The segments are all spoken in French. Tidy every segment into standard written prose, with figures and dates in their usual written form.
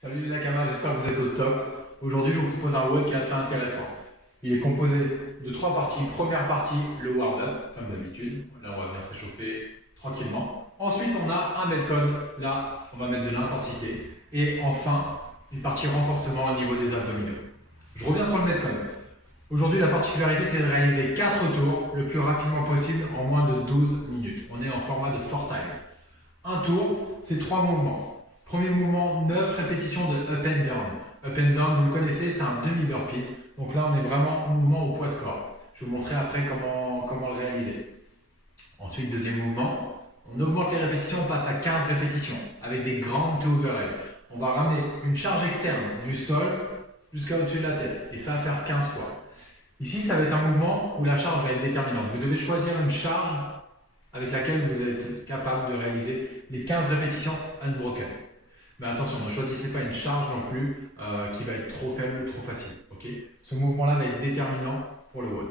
Salut les Nakamas, j'espère que vous êtes au top. Aujourd'hui, je vous propose un WOD qui est assez intéressant. Il est composé de trois parties. Première partie, le warm-up, comme d'habitude. Là, on va venir s'échauffer tranquillement. Ensuite, on a un Metcon. Là, on va mettre de l'intensité. Et enfin, une partie renforcement au niveau des abdominaux. Je reviens sur le Metcon. Aujourd'hui, la particularité, c'est de réaliser 4 tours le plus rapidement possible en moins de 12 minutes. On est en format de 4 time. Un tour, c'est 3 mouvements. Premier mouvement, 9 répétitions de up and down. Up and down, vous le connaissez, c'est un demi-burpees. Donc là, on est vraiment en mouvement au poids de corps. Je vais vous montrer après comment le réaliser. Ensuite, deuxième mouvement, on augmente les répétitions, on passe à 15 répétitions avec des grandes to overhead. On va ramener une charge externe du sol jusqu'à au-dessus de la tête et ça va faire 15 fois. Ici, ça va être un mouvement où la charge va être déterminante. Vous devez choisir une charge avec laquelle vous êtes capable de réaliser les 15 répétitions unbroken. Mais attention, ne choisissez pas une charge non plus qui va être trop faible, trop facile. Okay, ce mouvement-là va être déterminant pour le WOD.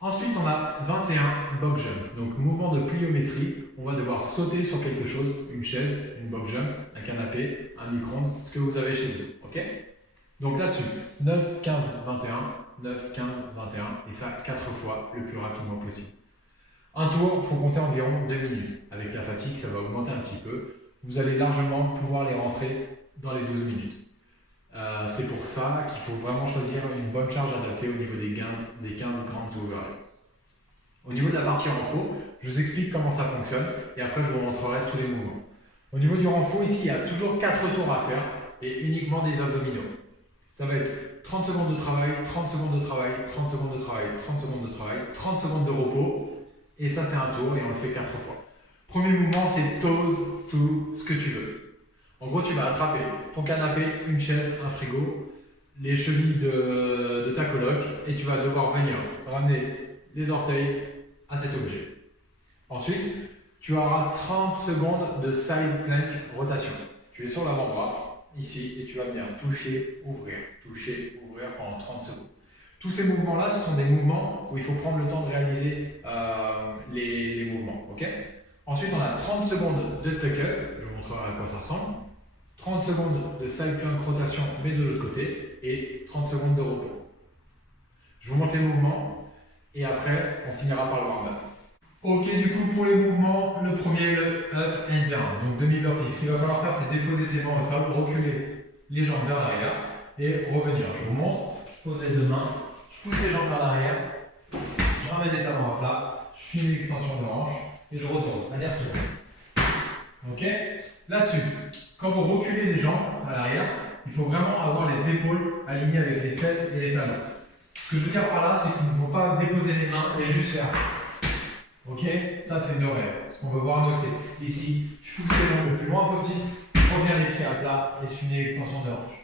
Ensuite, on a 21 box jump. Donc, mouvement de pliométrie. On va devoir sauter sur quelque chose, une chaise, une box jump, un canapé, un micro-ondes, ce que vous avez chez vous. Okay, donc là-dessus, 9, 15, 21, 9, 15, 21, et ça 4 fois le plus rapidement possible. Un tour, il faut compter environ 2 minutes. Avec la fatigue, ça va augmenter un petit peu. Vous allez largement pouvoir les rentrer dans les 12 minutes. C'est pour ça qu'il faut vraiment choisir une bonne charge adaptée au niveau des 15 grandes to overhead. Au niveau de la partie renfo, je vous explique comment ça fonctionne et après je vous montrerai tous les mouvements. Au niveau du renfo, ici, il y a toujours 4 tours à faire et uniquement des abdominaux. Ça va être 30 secondes de travail, 30 secondes de travail, 30 secondes de travail, 30 secondes de travail, 30 secondes de repos et ça c'est un tour et on le fait 4 fois. Premier mouvement, c'est toes to ce que tu veux. En gros, tu vas attraper ton canapé, une chaise, un frigo, les chevilles de ta coloc et tu vas devoir venir ramener les orteils à cet objet. Ensuite, tu auras 30 secondes de side plank rotation. Tu es sur l'avant-bras, ici, et tu vas venir toucher, ouvrir pendant 30 secondes. Tous ces mouvements-là, ce sont des mouvements où il faut prendre le temps de réaliser les mouvements. Okay, ensuite, on a 30 secondes de tuck-up, je vous montrerai à quoi ça ressemble. 30 secondes de side plank rotation, mais de l'autre côté, et 30 secondes de repos. Je vous montre les mouvements, et après, on finira par le warm-up. Ok, du coup, pour les mouvements, le premier, le up and down, donc demi-burpee. Ce qu'il va falloir faire, c'est déposer ses mains au sol, reculer les jambes vers l'arrière, et revenir. Je vous montre, je pose les deux mains, je pousse les jambes vers l'arrière, je ramène les talons à plat, je finis l'extension de hanche, et je retourne, aller-retour. Ok, là-dessus, quand vous reculez les jambes à l'arrière, il faut vraiment avoir les épaules alignées avec les fesses et les talons. Ce que je veux dire par là, c'est qu'il ne faut pas déposer les mains et juste faire. Ok, ça c'est une règle. Ce qu'on veut voir, nous, c'est ici, je pousse les jambes le plus loin possible, je reviens les pieds à plat et je finis l'extension de hanche.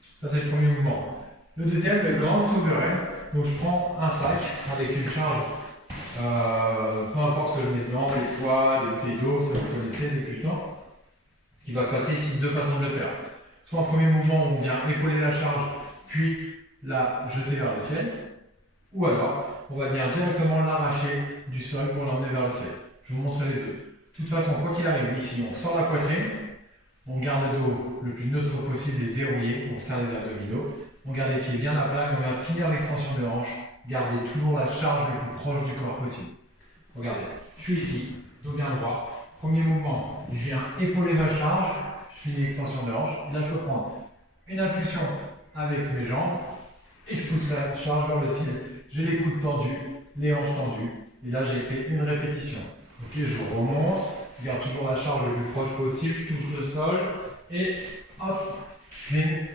Ça c'est le premier mouvement. Le deuxième, le grand overhead. Donc je prends un sac avec une charge. Peu importe ce que je mets dedans, les poids, les bouteilles d'eau, ça vous connaissez, des débutants. Ce qui va se passer ici, deux façons de le faire. Soit un premier mouvement où on vient épauler la charge, puis la jeter vers le ciel, ou alors on va venir directement l'arracher du sol pour l'emmener vers le ciel. Je vais vous montrer les deux. De toute façon, quoi qu'il arrive, ici on sort la poitrine, on garde le dos le plus neutre possible et verrouillé, on serre les abdominaux, on garde les pieds bien à plat et on va finir l'extension de hanche. Gardez toujours la charge le plus proche du corps possible. Regardez, je suis ici, dos bien droit. Premier mouvement, je viens épauler ma charge, je finis l'extension de hanche. Là, je peux prendre une impulsion avec mes jambes et je pousse la charge vers le ciel. J'ai les coudes tendus, les hanches tendues. Et là, j'ai fait une répétition. Ok, je remonte, je garde toujours la charge le plus proche possible, je touche le sol et hop, clean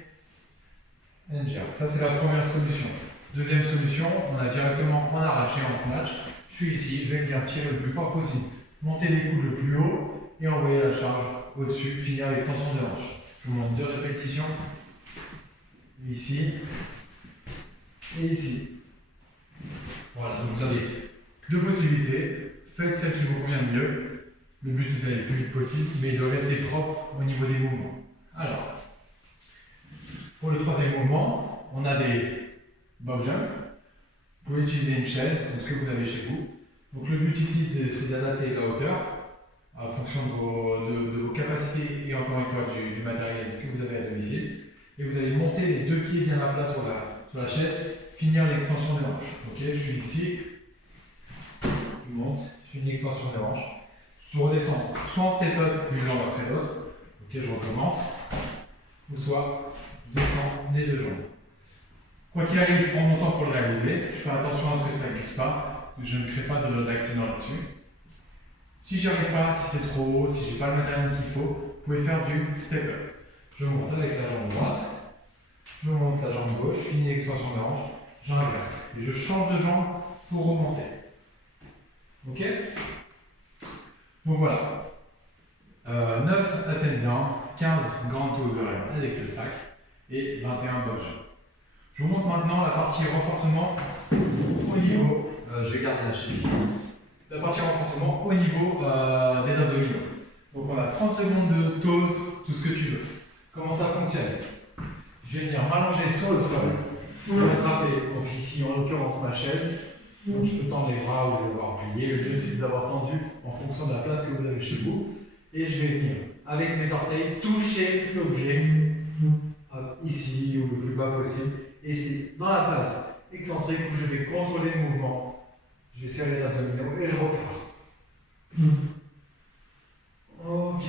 and jerk. Ça, c'est la première solution. Deuxième solution, on a directement en arraché, en snatch. Je suis ici, je vais venir tirer le plus fort possible, monter les coudes le plus haut et envoyer la charge au-dessus, finir l'extension de hanche. Je vous montre deux répétitions, ici et ici. Voilà, donc vous avez deux possibilités, faites celle qui vous convient le mieux. Le but c'est d'aller le plus vite possible, mais il doit rester propre au niveau des mouvements. Alors, pour le troisième mouvement, on a des box jump. Vous pouvez utiliser une chaise, comme ce que vous avez chez vous. Donc le but ici, c'est d'adapter la hauteur en fonction de vos capacités et encore une fois du matériel que vous avez à domicile. pieds bien à plat sur la chaise, finir l'extension des hanches. Ok, je suis ici, je monte, je fais une extension des hanches, je redescends soit en step up une jambe après l'autre, ok, je recommence, ou soit je descends les deux jambes. Quoi qu'il arrive, je prends mon temps pour le réaliser, je fais attention à ce que ça ne glisse pas, je ne crée pas d'accident là-dessus. Si j'y arrive pas, si c'est trop haut, si j'ai pas le matériel qu'il faut, vous pouvez faire du step up. Je monte avec la jambe droite, je monte la jambe gauche, je finis l'extension de hanche, j'inverse. Et je change de jambe pour remonter. Ok? Donc voilà. 9 up and down, 15 grand overhead avec le sac et 21 box jump. Je vous montre maintenant la partie renforcement au niveau, je vais garder la chaise ici, la partie renforcement au niveau des abdominaux. Donc on a 30 secondes de toes, tout ce que tu veux. Comment ça fonctionne? Je vais venir m'allonger sur le sol, m'attraper, donc ici en l'occurrence ma chaise, donc je peux tendre les bras ou les avoir pliés, le mieux c'est de les avoir tendus en fonction de la place que vous avez chez vous, et je vais venir avec mes orteils toucher l'objet ici ou le plus bas possible, et c'est dans la phase excentrique où je vais contrôler le mouvement, je vais serrer les abdominaux et je repars. Ok.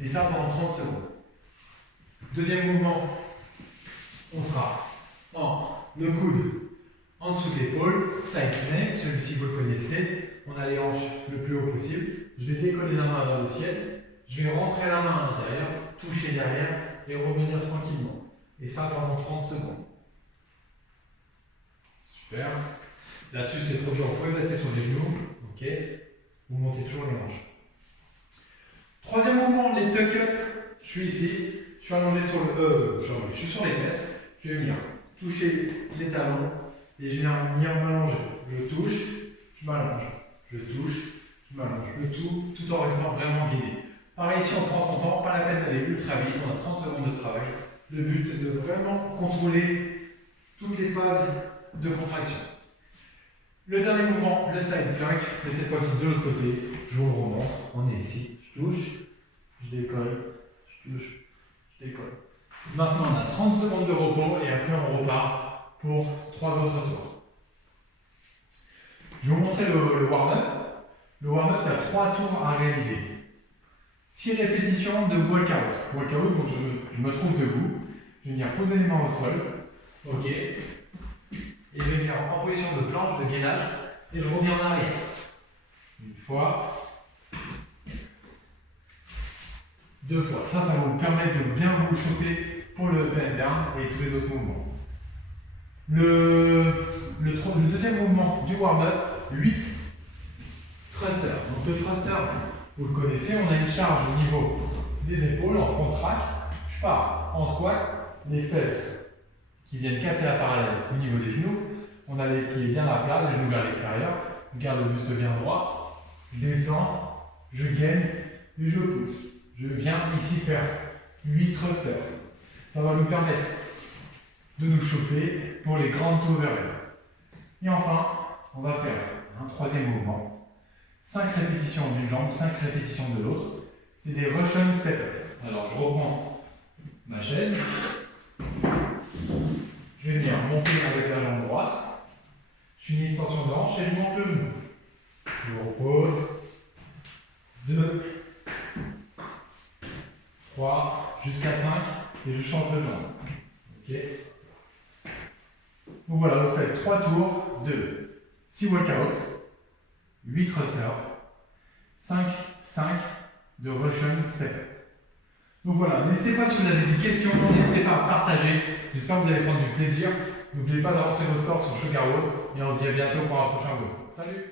Et ça pendant 30 secondes. Deuxième mouvement, on sera en le coude en dessous de l'épaule, side plank, celui-ci vous le connaissez, on a les hanches le plus haut possible. Je vais décoller la main vers le ciel, je vais rentrer la main à l'intérieur, toucher derrière et revenir tranquillement. Et ça pendant 30 secondes. Super. Là-dessus c'est trop dur, vous pouvez rester sur les genoux, ok. Vous montez toujours les hanches. Troisième mouvement, les tuck up. Je suis ici, je suis allongé sur je suis sur les fesses. Je vais venir toucher les talons et je viens venir m'allonger. Je touche, je m'allonge, je touche, je m'allonge. Le tout en restant vraiment guidé. Pareil, ici on prend son temps, pas la peine d'aller ultra vite, on a 30 secondes de travail. Le but c'est de vraiment contrôler toutes les phases de contraction. Le dernier mouvement, le side plank, mais cette fois-ci de l'autre côté, je vous le remonte, on est ici, je touche, je décolle, je touche, je décolle. Maintenant on a 30 secondes de repos et après on repart pour 3 autres tours. Je vais vous montrer le warm-up. Le warm-up, il y a 3 tours à réaliser. 6 répétitions de walkout. Walkout, donc je me trouve debout, je vais venir poser les mains au sol, ok. Et je vais venir en position de planche, de gainage, et je reviens en arrière. Une fois, 2 fois. Ça va vous permettre de bien vous chauffer pour le up and down et tous les autres mouvements. Le deuxième mouvement du warm-up, 8 thrusters. Donc le thruster, vous le connaissez, on a une charge au niveau des épaules en front track. Je pars en squat, les fesses qui viennent casser la parallèle au niveau des genoux. On a les pieds bien à plat, les genoux vers l'extérieur. On garde le buste bien droit. Je descends, je gaine et je pousse. Je viens ici faire 8 thrusters. Ça va nous permettre de nous chauffer pour les grandes overhead. Et enfin, on va faire un troisième mouvement. 5 répétitions d'une jambe, 5 répétitions de l'autre. C'est des Russian step up. Alors je reprends ma chaise. Je vais venir monter avec la jambe droite. Je fais une extension de hanche et je monte le genou. Je me repose. 2, 3, jusqu'à 5 et je change de jambe. Ok. Donc voilà, vous faites 3 tours de 6 walkout, 8 thrusters, 5 de Russian step up. Donc voilà, n'hésitez pas si vous avez des questions, n'hésitez pas à partager. J'espère que vous allez prendre du plaisir. N'oubliez pas de rentrer vos scores sur Sugar Road et on se dit à bientôt pour un prochain vidéo. Salut!